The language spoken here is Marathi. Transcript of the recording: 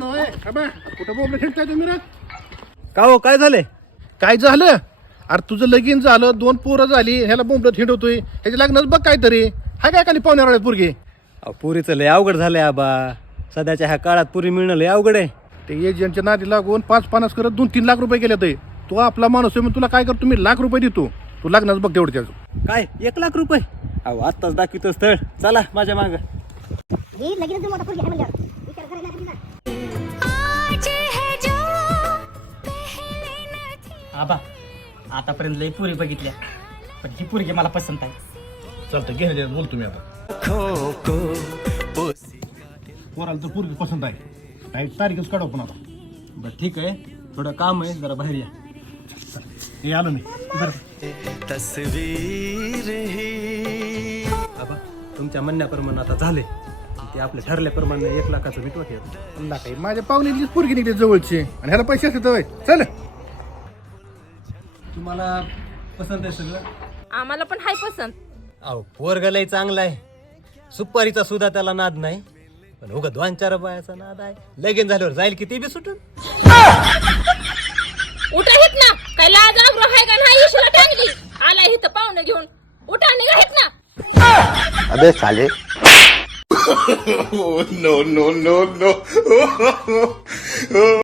कुठं बोंबलं खेळताय तुम्ही रे? का हो काय झालंय? काय झालं? अरे तुझं लगीन झालं, 2 पोरं झाली, ह्याला बोंबलं हिंडवतोय. ह्याच्या लग्नात बघ काहीतरी हाय काय खाली पाहुण्यावर पोरगी. अहो पुरीचं लय अवघड झालंय आबा. सध्याच्या ह्या काळात पुरी मिळणं लय अवघड आहे. ते एजंटच्या नादी लागून 5-50 करत 2-3 लाख रुपये गेले ते. तू आपला माणूस आहे म्हणून तुला काय करतो मी, लाख रुपये देतो. तू लग्नाच बघ तेवढं त्याचं. काय 1 लाख रुपये? अहो आत्ताच दाखवितो स्थळ, चला माझ्या माग. आबा आतापर्यंत लई पुरी बघितल्या, पण ही पुरगी मला पसंत आहे. चालतं घे बोल तुम्ही आता. पोराला तर पोरगी पसंत आहे. काही तारीखच काढू पण आता. बरं ठीक आहे, थोडं काम आहे, जरा बाहेर या. हे आलो मी. आबा तुमच्या म्हणण्याप्रमाणे आता झाले. ते आपल्या ठरल्याप्रमाणे 1 लाखाचं मिटवत येतं. अल्ला काही माझ्या पाहुण्यातलीच पोरगी निघते जवळची आणि ह्याला पैसे असते तर चल. तुम्हाला पसंत आहे सगळं? आम्हाला पण हाय पसंत. अहो पोरगं लय चांगला आहे. सुपारीचा सुद्धा त्याला नाद नाही, पण उगा 2-4 बायाचा नाद आहे. लगीन झाल्यावर जाईल की ते बी सुटून. उठा हित ना, काय लाज आग्रह आहे का नाही? इशूला टांगली आला इथं पाहुणे घेऊन. उठा निघा हित ना. अबे साले. no, no, no, no.